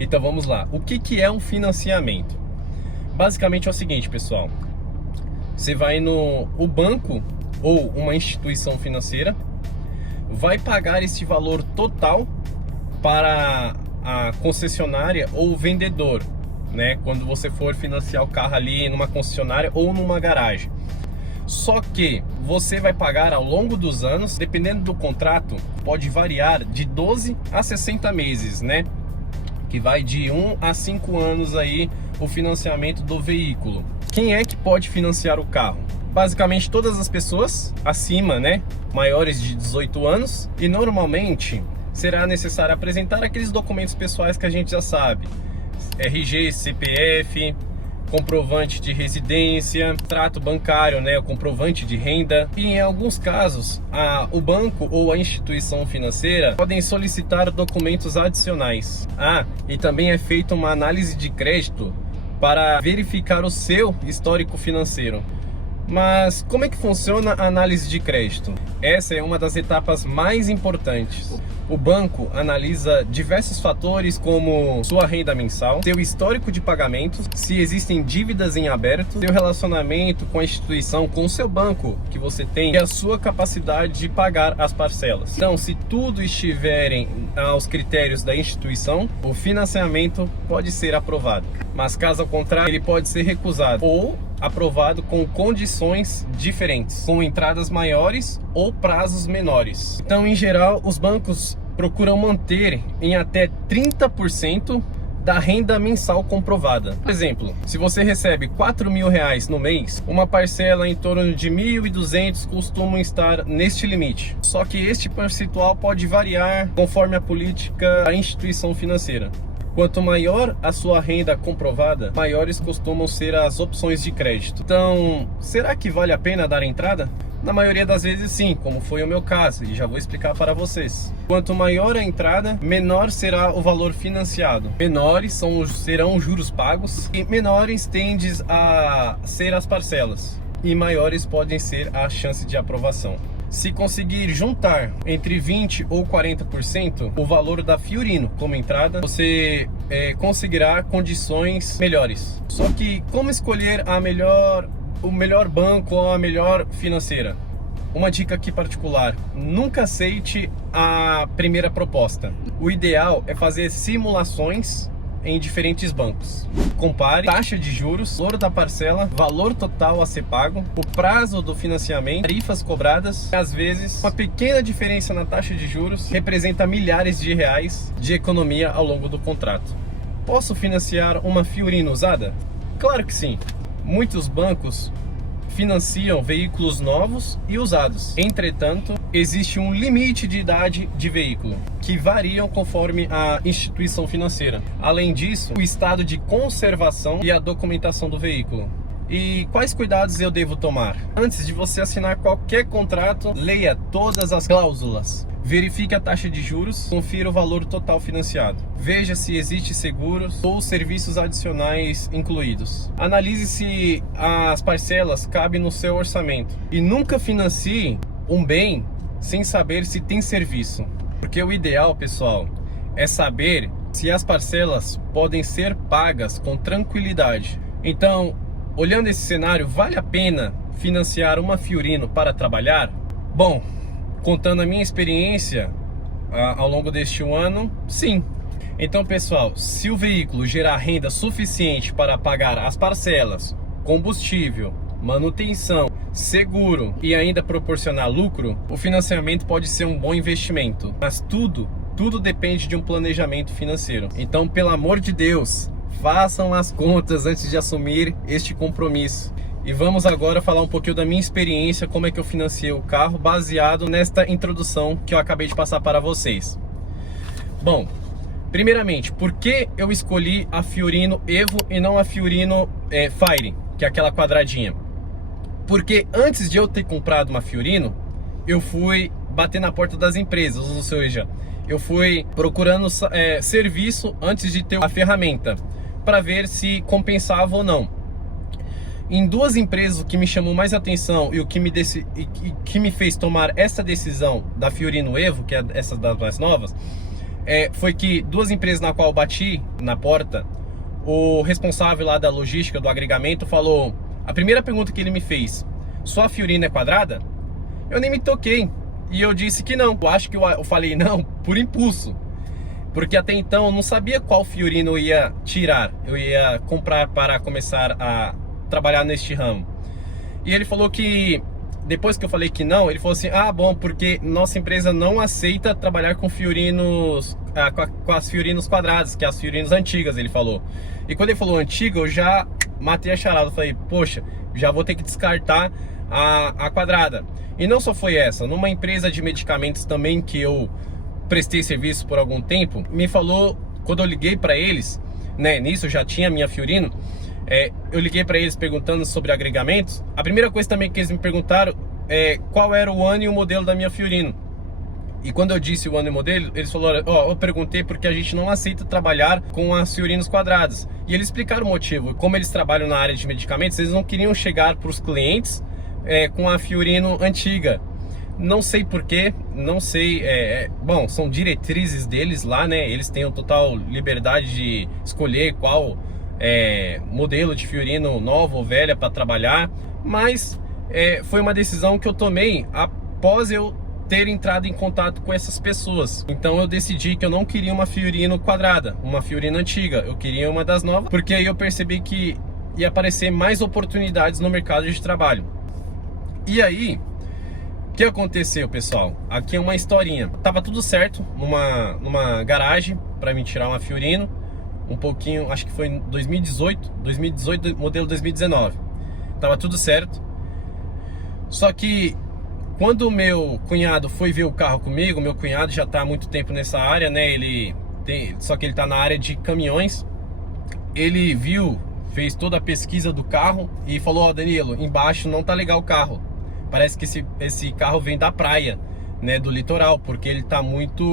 Então vamos lá. O que é um financiamento? Basicamente é o seguinte, pessoal. Você vai no banco ou uma instituição financeira, vai pagar esse valor total para a concessionária ou o vendedor, né? Quando você for financiar o carro ali numa concessionária ou numa garagem. Só que você vai pagar ao longo dos anos, dependendo do contrato, pode variar de 12 a 60 meses, né? Que vai de 1 a 5 anos aí o financiamento do veículo. Quem é que pode financiar o carro? Basicamente todas as pessoas acima, né, maiores de 18 anos, e normalmente será necessário apresentar aqueles documentos pessoais que a gente já sabe: RG, CPF, comprovante de residência, extrato bancário, né, o comprovante de renda. E em alguns casos, o banco ou a instituição financeira podem solicitar documentos adicionais. E também é feita uma análise de crédito para verificar o seu histórico financeiro. Mas como é que funciona a análise de crédito? Essa é uma das etapas mais importantes. O banco analisa diversos fatores como sua renda mensal, seu histórico de pagamentos, se existem dívidas em aberto, seu relacionamento com a instituição, com o seu banco que você tem, e a sua capacidade de pagar as parcelas. Então, se tudo estiverem aos critérios da instituição, o financiamento pode ser aprovado. Mas caso contrário, ele pode ser recusado ou aprovado com condições diferentes, com entradas maiores ou prazos menores. Então, em geral, os bancos procuram manter em até 30% da renda mensal comprovada. Por exemplo, se você recebe R$ 4.000 no mês, uma parcela em torno de 1.200 costuma estar neste limite. Só que este percentual pode variar conforme a política da instituição financeira. Quanto maior a sua renda comprovada, maiores costumam ser as opções de crédito. Então, será que vale a pena dar entrada? Na maioria das vezes sim, como foi o meu caso, e já vou explicar para vocês. Quanto maior a entrada, menor será o valor financiado. Menores serão os juros pagos e menores tendem a ser as parcelas. E maiores podem ser a chance de aprovação. Se conseguir juntar entre 20% ou 40% o valor da Fiorino como entrada, você conseguirá condições melhores. Só que como escolher o melhor banco ou a melhor financeira? Uma dica aqui particular: nunca aceite a primeira proposta. O ideal é fazer simulações em diferentes bancos. Compare taxa de juros, valor da parcela, valor total a ser pago, o prazo do financiamento, tarifas cobradas. Às vezes, uma pequena diferença na taxa de juros representa milhares de reais de economia ao longo do contrato. Posso financiar uma Fiorino usada? Claro que sim. Muitos bancos financiam veículos novos e usados. Entretanto, existe um limite de idade de veículo, que variam conforme a instituição financeira. Além disso, o estado de conservação e a documentação do veículo. E quais cuidados eu devo tomar? Antes de você assinar qualquer contrato, leia todas as cláusulas. Verifique a taxa de juros, confira o valor total financiado. Veja se existe seguros ou serviços adicionais incluídos. Analise se as parcelas cabem no seu orçamento. E nunca financie um bem sem saber se tem serviço. Porque o ideal, pessoal, é saber se as parcelas podem ser pagas com tranquilidade. Então, olhando esse cenário, vale a pena financiar uma Fiorino para trabalhar? Bom, contando a minha experiência ao longo deste ano, sim. Então, pessoal, se o veículo gerar renda suficiente para pagar as parcelas, combustível, manutenção, seguro e ainda proporcionar lucro, o financiamento pode ser um bom investimento. Mas tudo depende de um planejamento financeiro. Então, pelo amor de Deus, façam as contas antes de assumir este compromisso. E vamos agora falar um pouquinho da minha experiência, como é que eu financiei o carro, baseado nesta introdução que eu acabei de passar para vocês. Bom, primeiramente, por que eu escolhi a Fiorino Evo e não a Fiorino Fire, que é aquela quadradinha? Porque antes de eu ter comprado uma Fiorino, eu fui bater na porta das empresas, ou seja, eu fui procurando serviço antes de ter a ferramenta, para ver se compensava ou não. Em duas empresas, o que me chamou mais atenção e o que me fez tomar essa decisão da Fiorino Evo, que é essa das mais novas, foi que duas empresas na qual eu bati na porta, o responsável lá da logística, do agregamento, falou... A primeira pergunta que ele me fez: sua Fiorino é quadrada? Eu nem me toquei. E eu disse que não. Eu acho que eu falei não por impulso. Porque até então eu não sabia qual Fiorino eu ia tirar. Eu ia comprar para começar a trabalhar neste ramo. E ele falou que... Depois que eu falei que não, ele falou assim: ah, bom, porque nossa empresa não aceita trabalhar com Fiorinos, com as Fiorinos quadradas, que é as Fiorinos antigas, ele falou. E quando ele falou antiga, eu já matei a charada. Eu falei, poxa, já vou ter que descartar a quadrada. E não só foi essa, numa empresa de medicamentos também que eu prestei serviço por algum tempo, me falou, quando eu liguei para eles, né, nisso eu já tinha a minha Fiorino, eu liguei para eles perguntando sobre agregamentos. A primeira coisa também que eles me perguntaram é qual era o ano e o modelo da minha Fiorino. E quando eu disse o ano e o modelo, eles falaram, eu perguntei porque a gente não aceita trabalhar com as Fiorinos quadradas. E eles explicaram o motivo. Como eles trabalham na área de medicamentos, eles não queriam chegar para os clientes com a Fiorino antiga. Não sei porquê, não sei, bom, são diretrizes deles lá, né? Eles têm total liberdade de escolher qual modelo de Fiorino nova ou velha para trabalhar, mas foi uma decisão que eu tomei após eu ter entrado em contato com essas pessoas. Então eu decidi que eu não queria uma Fiorino quadrada, uma Fiorino antiga, eu queria uma das novas, porque aí eu percebi que ia aparecer mais oportunidades no mercado de trabalho. E aí, o que aconteceu, pessoal? Aqui é uma historinha. Tava tudo certo numa garagem para me tirar uma Fiorino, um pouquinho, acho que foi em 2018, modelo 2019. Tava tudo certo. Só que quando o meu cunhado foi ver o carro comigo, meu cunhado já tá há muito tempo nessa área, né? Só que ele tá na área de caminhões. Ele viu, fez toda a pesquisa do carro e falou: ó, Danilo, embaixo não tá legal o carro. Parece que esse carro vem da praia, né? Do litoral, porque ele tá muito...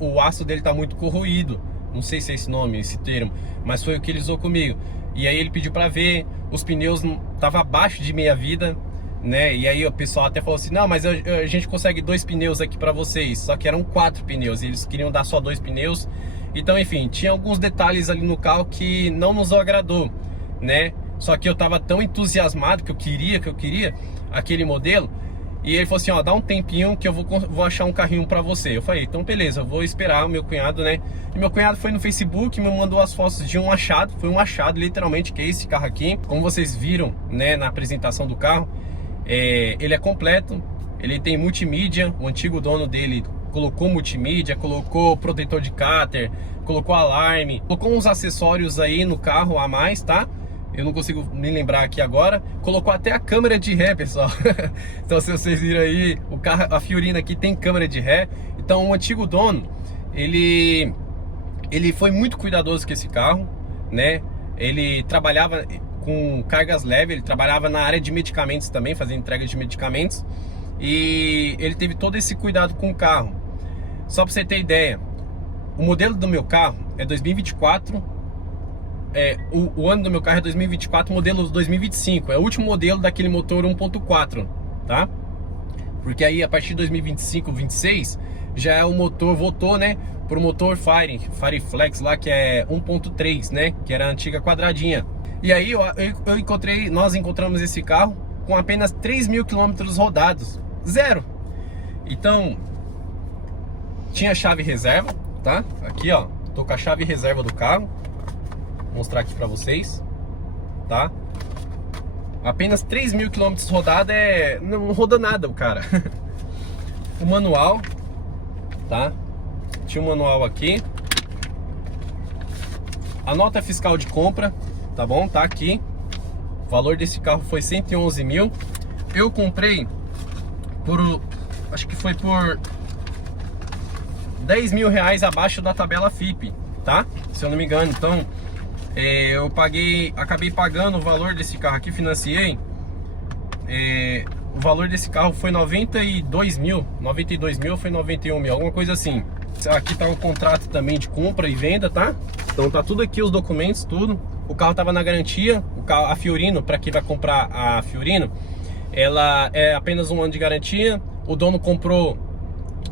O aço dele tá muito corroído. Não sei se é esse nome, esse termo, mas foi o que ele usou comigo. E aí ele pediu para ver, os pneus estavam abaixo de meia vida, né? E aí o pessoal até falou assim: não, mas a gente consegue 2 pneus aqui para vocês. Só que eram 4 pneus e eles queriam dar só 2 pneus. Então, enfim, tinha alguns detalhes ali no carro que não nos agradou, né? Só que eu tava tão entusiasmado que eu queria aquele modelo. E ele falou assim: ó, dá um tempinho que eu vou achar um carrinho pra você. Eu falei, então beleza, eu vou esperar o meu cunhado, né? E meu cunhado foi no Facebook, me mandou as fotos de um achado. Foi um achado, literalmente, que é esse carro aqui. Como vocês viram, né, na apresentação do carro, ele é completo. Ele tem multimídia. O antigo dono dele colocou multimídia, colocou protetor de cárter, colocou alarme, colocou uns acessórios aí no carro a mais, tá? Eu não consigo me lembrar aqui agora. Colocou até a câmera de ré, pessoal. Então, se vocês viram aí, o carro, a Fiorino aqui tem câmera de ré. Então, o antigo dono, ele foi muito cuidadoso com esse carro, né? Ele trabalhava com cargas leves, ele trabalhava na área de medicamentos também, fazendo entrega de medicamentos. E ele teve todo esse cuidado com o carro. Só para você ter ideia, o modelo do meu carro é 2024. O ano do meu carro é 2024, modelo 2025. É o último modelo daquele motor 1.4, tá? Porque aí a partir de 2025, 26 já é o motor, voltou, né, pro motor Fireflex lá, que é 1.3, né, que era a antiga quadradinha. E aí nós encontramos esse carro com apenas 3.000 quilômetros rodados, zero. Então tinha chave reserva, tá? Aqui, ó, tô com a chave reserva do carro. Vou mostrar aqui pra vocês, tá? Apenas 3.000 quilômetros rodados, não roda nada o cara. O manual, tá? Tinha um manual aqui. A nota fiscal de compra, tá bom? Tá aqui. O valor desse carro foi 111 mil. Eu comprei acho que foi por 10 mil reais abaixo da tabela FIPE, tá? Se eu não me engano. Então eu acabei pagando o valor desse carro aqui, financiei. O valor desse carro foi 92 mil ou foi 91 mil, alguma coisa assim. Aqui tá o contrato também de compra e venda, tá? Então tá tudo aqui, os documentos, tudo. O carro tava na garantia. A Fiorino, para quem vai comprar a Fiorino, ela é apenas 1 ano de garantia. O dono comprou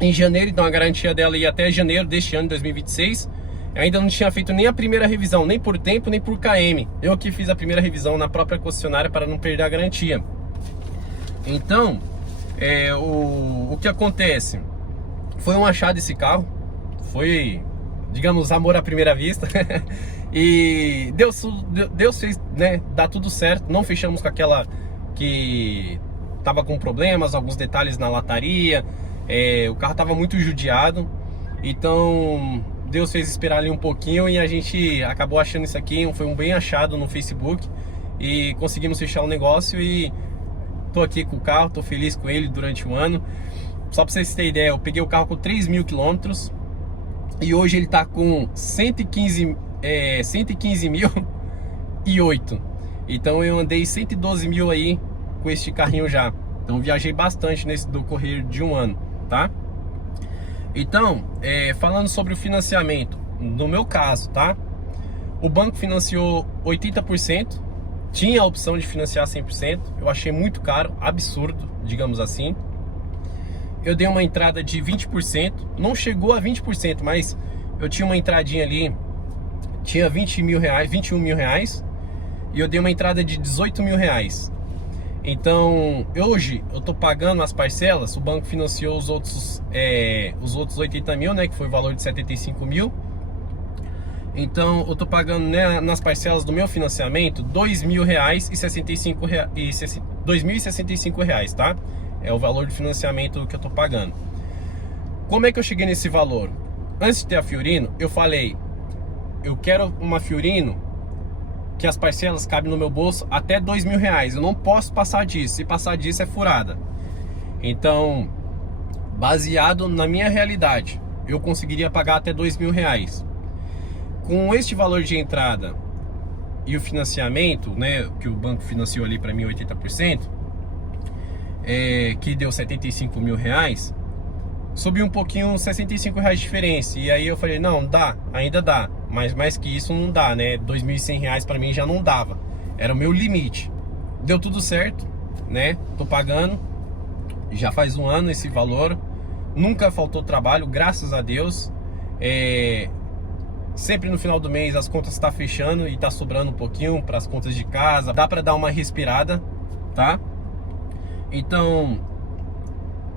em janeiro, então a garantia dela ia até janeiro deste ano, 2026. Eu ainda não tinha feito nem a primeira revisão, nem por tempo, nem por KM. Eu que fiz a primeira revisão na própria concessionária para não perder a garantia. Então, o que acontece? Foi um achado esse carro, foi, digamos, amor à primeira vista. E Deus fez, né, dar tudo certo. Não fechamos com aquela que tava com problemas, alguns detalhes na lataria. O carro tava muito judiado. Então Deus fez esperar ali um pouquinho e a gente acabou achando isso aqui. Foi um bem achado no Facebook e conseguimos fechar o negócio. E tô aqui com o carro, tô feliz com ele durante o ano. Só pra vocês terem ideia, eu peguei o carro com 3.000 quilômetros e hoje ele tá com 115.008. Então eu andei 112 mil aí com este carrinho já. Então viajei bastante nesse decorrer de um ano, tá? Então, falando sobre o financiamento, no meu caso, tá? O banco financiou 80%, tinha a opção de financiar 100%, eu achei muito caro, absurdo, digamos assim. Eu dei uma entrada de 20%, não chegou a 20%, mas eu tinha uma entradinha ali, tinha 21 mil reais, e eu dei uma entrada de 18 mil reais. Então, hoje eu tô pagando as parcelas, o banco financiou os outros 80 mil, né, que foi o valor de 75 mil. Então, eu tô pagando, né, nas parcelas do meu financiamento, R$2.065, tá? É o valor de financiamento que eu tô pagando. Como é que eu cheguei nesse valor? Antes de ter a Fiorino, eu falei, eu quero uma Fiorino que as parcelas cabem no meu bolso até R$2.000. Eu não posso passar disso. Se passar disso é furada. Então, baseado na minha realidade, eu conseguiria pagar até R$2.000. Com este valor de entrada e o financiamento, né, que o banco financiou ali para mim 80%, que deu 75 mil reais, subiu um pouquinho, 65 reais de diferença. E aí eu falei, não, dá, ainda dá, mas mais que isso não dá, né? 2.100 reais para mim já não dava, era o meu limite. Deu tudo certo, né? Tô pagando, já faz um ano esse valor, nunca faltou trabalho, graças a Deus. Sempre no final do mês as contas estão fechando e tá sobrando um pouquinho para as contas de casa, dá para dar uma respirada, tá? Então,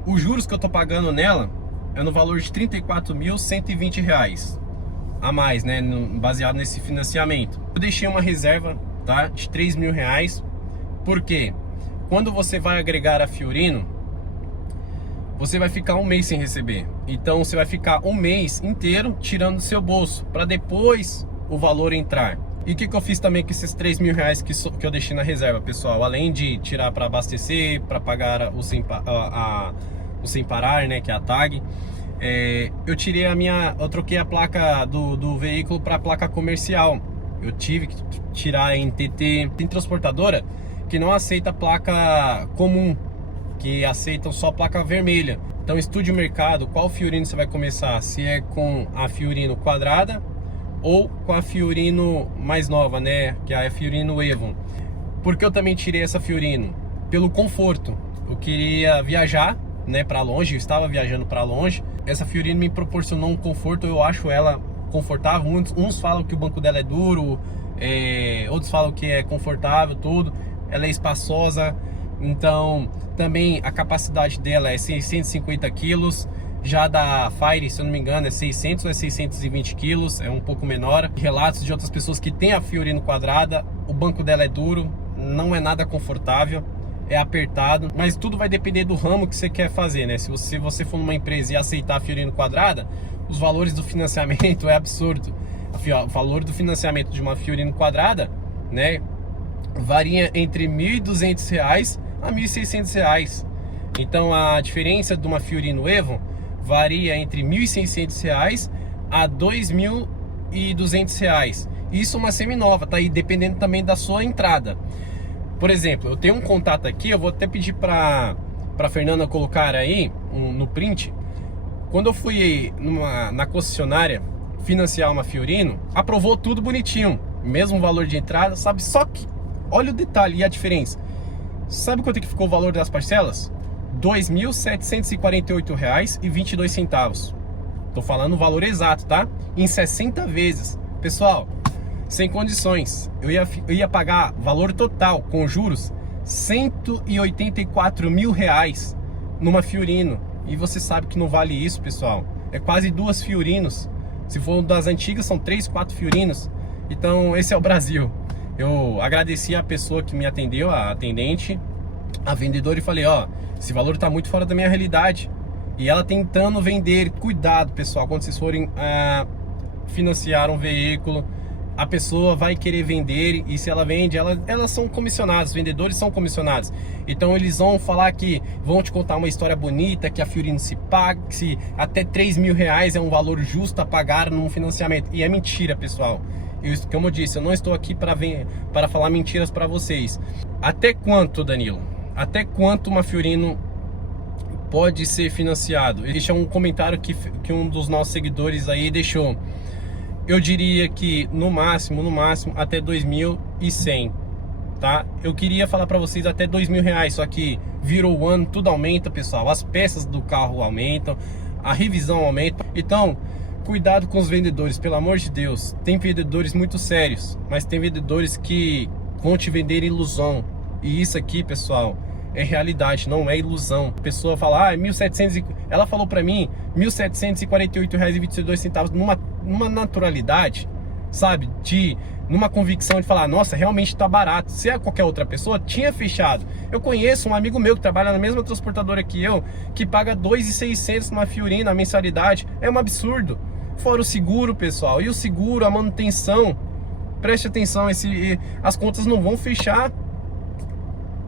os juros que eu tô pagando nela é no valor de R$34.120 a mais, né, baseado nesse financiamento. Eu deixei uma reserva, tá, de R$3.000, porque quando você vai agregar a Fiorino, você vai ficar um mês sem receber. Então você vai ficar um mês inteiro tirando do seu bolso, para depois o valor entrar. E o que eu fiz também com esses R$3.000 que eu deixei na reserva, pessoal? Além de tirar para abastecer, para pagar o sem parar, né, que é a tag, eu troquei a placa do veículo para placa comercial. Eu tive que tirar em TT. Tem transportadora que não aceita placa comum, que aceitam só placa vermelha. Então estude o mercado, qual Fiorino você vai começar, se é com a Fiorino quadrada ou com a Fiorino mais nova, né, que é a Fiorino Evo. Porque eu também tirei essa Fiorino pelo conforto. Eu queria viajar, né, para longe, eu estava viajando para longe. Essa Fiorino me proporcionou um conforto, eu acho ela confortável. Uns falam que o banco dela é duro, outros falam que é confortável, tudo. Ela é espaçosa, então também a capacidade dela é 650 quilos. Já da Fire, se eu não me engano, é 600 ou é 620 quilos, é um pouco menor. Relatos de outras pessoas que têm a Fiorino quadrada, o banco dela é duro, não é nada confortável, é apertado, mas tudo vai depender do ramo que você quer fazer, né? Se você for numa empresa e aceitar a Fiorino quadrada, os valores do financiamento é absurdo. O valor do financiamento de uma Fiorino quadrada, né, varia entre R$1.200 a R$1.600. Então a diferença de uma Fiorino Evo varia entre R$1.600 a R$2.200. Isso uma semi-nova, tá aí, dependendo também da sua entrada. Por exemplo, eu tenho um contato aqui, eu vou até pedir para Fernanda colocar aí no print. Quando eu fui na concessionária financiar uma Fiorino, aprovou tudo bonitinho, mesmo valor de entrada, sabe? Só que olha o detalhe e a diferença. Sabe quanto é que ficou o valor das parcelas? R$ 2.748,22. Tô falando o valor exato, tá? Em 60 vezes. Pessoal, sem condições. Eu ia pagar valor total com juros R$ 184 mil numa Fiorino. E você sabe que não vale isso, pessoal. É quase 2 Fiorinos. Se for das antigas, são 3, 4 Fiorinos. Então, esse é o Brasil. Eu agradeci a pessoa que me atendeu, a atendente, a vendedora, e falei, ó, esse valor tá muito fora da minha realidade. E ela tentando vender. Cuidado, pessoal, quando vocês forem financiar um veículo, a pessoa vai querer vender, e se ela vende, elas são comissionadas, os vendedores são comissionados. Então eles vão falar que vão te contar uma história bonita, que a Fiorino se paga, que se até R$ 3.000 é um valor justo a pagar num financiamento. E é mentira, pessoal. Como eu disse, eu não estou aqui para falar mentiras para vocês. Até quanto, Danilo? Até quanto uma Fiorino pode ser financiado? Ele deixou um comentário que um dos nossos seguidores aí deixou. Eu diria que no máximo até 2.100, tá? Eu queria falar para vocês até R$ 2.000, só que virou o ano, tudo aumenta, pessoal. As peças do carro aumentam, a revisão aumenta. Então, cuidado com os vendedores, pelo amor de Deus. Tem vendedores muito sérios, mas tem vendedores que vão te vender ilusão. E isso aqui, pessoal, é realidade, não é ilusão. A pessoa fala, 1.700, ela falou pra mim R$ 1.748,22 numa naturalidade, sabe, numa convicção de falar, nossa, realmente tá barato. Se é qualquer outra pessoa, tinha fechado. Eu conheço um amigo meu que trabalha na mesma transportadora que eu, que paga R$ 2.600 numa Fiorino, a mensalidade. É um absurdo. Fora o seguro, pessoal, e o seguro, a manutenção, preste atenção, as contas não vão fechar.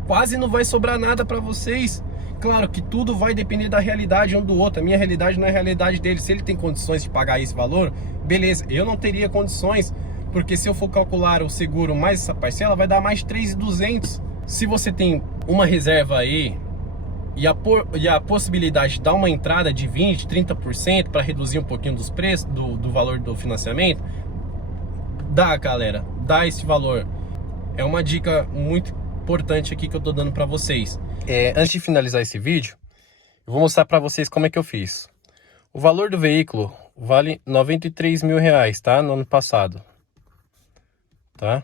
Quase não vai sobrar nada para vocês. Claro que tudo vai depender da realidade um do outro. A minha realidade não é a realidade dele. Se ele tem condições de pagar esse valor, beleza. Eu não teria condições, porque se eu for calcular o seguro mais essa parcela, vai dar mais 3.200. Se você tem uma reserva aí e a possibilidade de dar uma entrada de 20%, 30% para reduzir um pouquinho dos preços, do valor do financiamento, dá, galera, dá esse valor. É uma dica muito importante aqui que eu tô dando para vocês. Antes de finalizar esse vídeo, eu vou mostrar para vocês como é que eu fiz. O valor do veículo vale R$ 93 mil, tá? No ano passado, tá?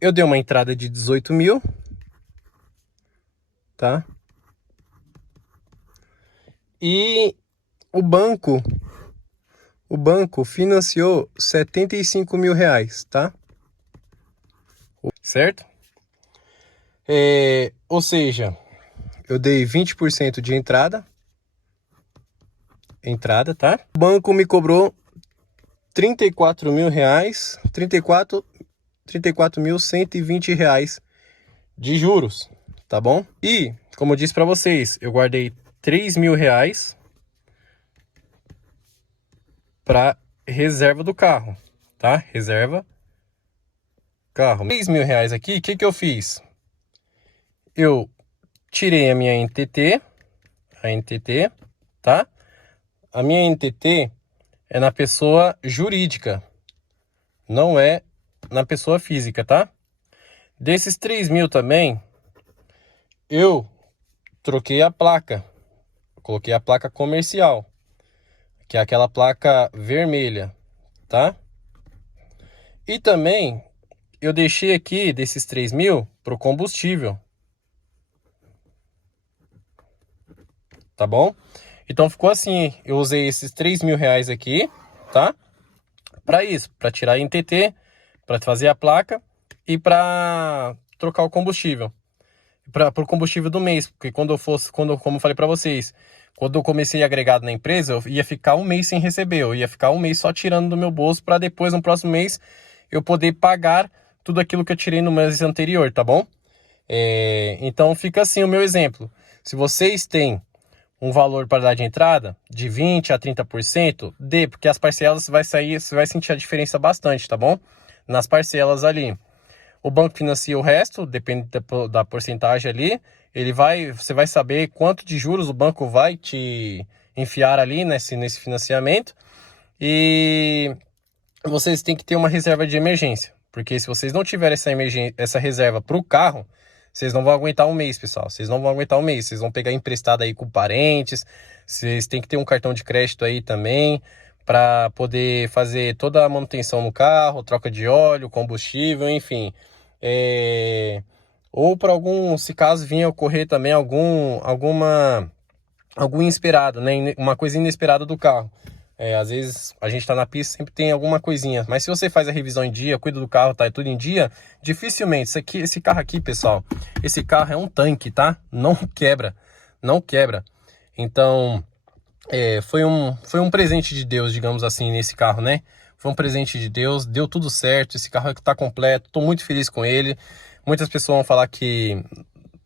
Eu dei uma entrada de 18 mil, tá? E o banco financiou R$ 75 mil, tá? Certo? Ou seja, eu dei 20% de entrada, tá? O banco me cobrou R$ 34 mil, R$ 34.120 de juros, tá bom? E, como eu disse para vocês, eu guardei R$ 3 mil para reserva do carro, tá? Reserva carro. R$ 3 mil aqui, o que eu fiz? Eu tirei a minha NTT, tá? A minha NTT é na pessoa jurídica, não é na pessoa física, tá? Desses 3 mil também, eu troquei a placa, coloquei a placa comercial, que é aquela placa vermelha, tá? E também eu deixei aqui desses 3 mil pro combustível, tá bom? Então ficou assim, eu usei esses R$ 3 mil aqui, tá? Para isso, para tirar a NTT, para fazer a placa e para trocar o combustível, para o combustível do mês, porque como eu falei para vocês, quando eu comecei agregado na empresa, eu ia ficar um mês sem receber, eu ia ficar um mês só tirando do meu bolso para depois no próximo mês eu poder pagar tudo aquilo que eu tirei no mês anterior, tá bom? Então fica assim o meu exemplo. Se vocês têm um valor para dar de entrada de 20% a 30%, porque as parcelas você vai sentir a diferença bastante, tá bom? Nas parcelas ali. O banco financia o resto, depende da porcentagem ali. Você vai saber quanto de juros o banco vai te enfiar ali nesse financiamento. E vocês têm que ter uma reserva de emergência, porque se vocês não tiverem essa reserva para o carro, vocês não vão aguentar um mês, pessoal. Vocês não vão aguentar um mês. Vocês vão pegar emprestado aí com parentes. Vocês têm que ter um cartão de crédito aí também para poder fazer toda a manutenção no carro, troca de óleo, combustível, enfim. Ou por se caso vinha ocorrer também algum inesperado, né? Uma coisa inesperada do carro. Às vezes a gente tá na pista, sempre tem alguma coisinha. Mas se você faz a revisão em dia, cuida do carro, tá tudo em dia, dificilmente. Esse carro aqui, pessoal, esse carro é um tanque, tá? Não quebra, não quebra. Então, foi um presente de Deus, digamos assim, nesse carro, né? Foi um presente de Deus, deu tudo certo, esse carro tá completo, tô muito feliz com ele. Muitas pessoas vão falar que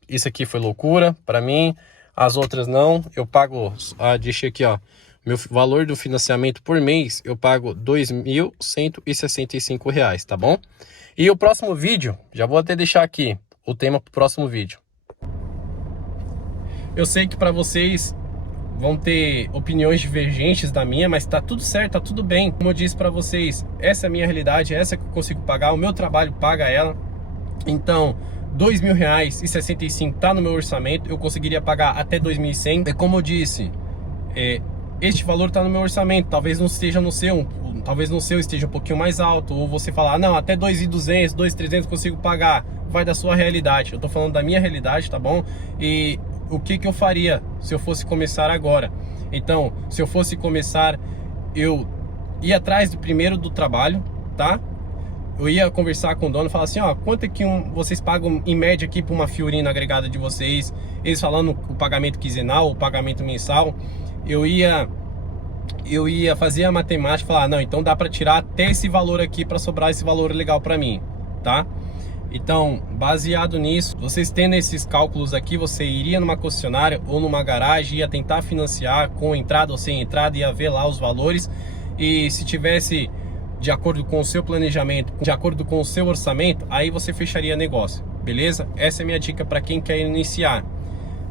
isso aqui foi loucura para mim, as outras não. Eu pago, deixa aqui, ó, meu valor do financiamento por mês, eu pago R$ 2.165, tá bom? E o próximo vídeo, já vou até deixar aqui o tema pro próximo vídeo. Eu sei que para vocês vão ter opiniões divergentes da minha, mas tá tudo certo, tá tudo bem. Como eu disse para vocês, essa é a minha realidade, essa que eu consigo pagar, o meu trabalho paga ela. Então, R$ 2.065 tá no meu orçamento, eu conseguiria pagar até 2.100. Como eu disse, este valor tá no meu orçamento, talvez não esteja no seu, talvez no seu esteja um pouquinho mais alto, ou você falar, não, até 2.200, 2.300 consigo pagar, vai da sua realidade. Eu tô falando da minha realidade, tá bom? E o que eu faria se eu fosse começar agora? Então, se eu fosse começar, eu ia atrás primeiro do trabalho, tá? Eu ia conversar com o dono e falar assim, ó, quanto é que vocês pagam em média aqui para uma Fiorino agregada de vocês? Eles falando o pagamento quinzenal, o pagamento mensal. Eu ia fazer a matemática e falar, não, então dá para tirar até esse valor aqui para sobrar esse valor legal para mim, tá? Então, baseado nisso, vocês tendo esses cálculos aqui, você iria numa concessionária ou numa garagem, ia tentar financiar com entrada ou sem entrada, ia ver lá os valores, e se tivesse de acordo com o seu planejamento, de acordo com o seu orçamento, aí você fecharia negócio, beleza? Essa é a minha dica para quem quer iniciar.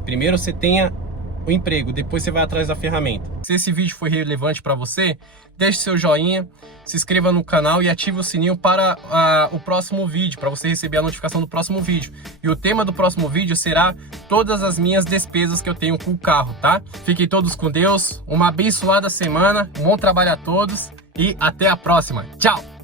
Primeiro você tenha o emprego, depois você vai atrás da ferramenta. Se esse vídeo foi relevante para você, deixe seu joinha, se inscreva no canal e ative o sininho para o próximo vídeo, para você receber a notificação do próximo vídeo. E o tema do próximo vídeo será todas as minhas despesas que eu tenho com o carro, tá? Fiquem todos com Deus, uma abençoada semana, um bom trabalho a todos e até a próxima. Tchau!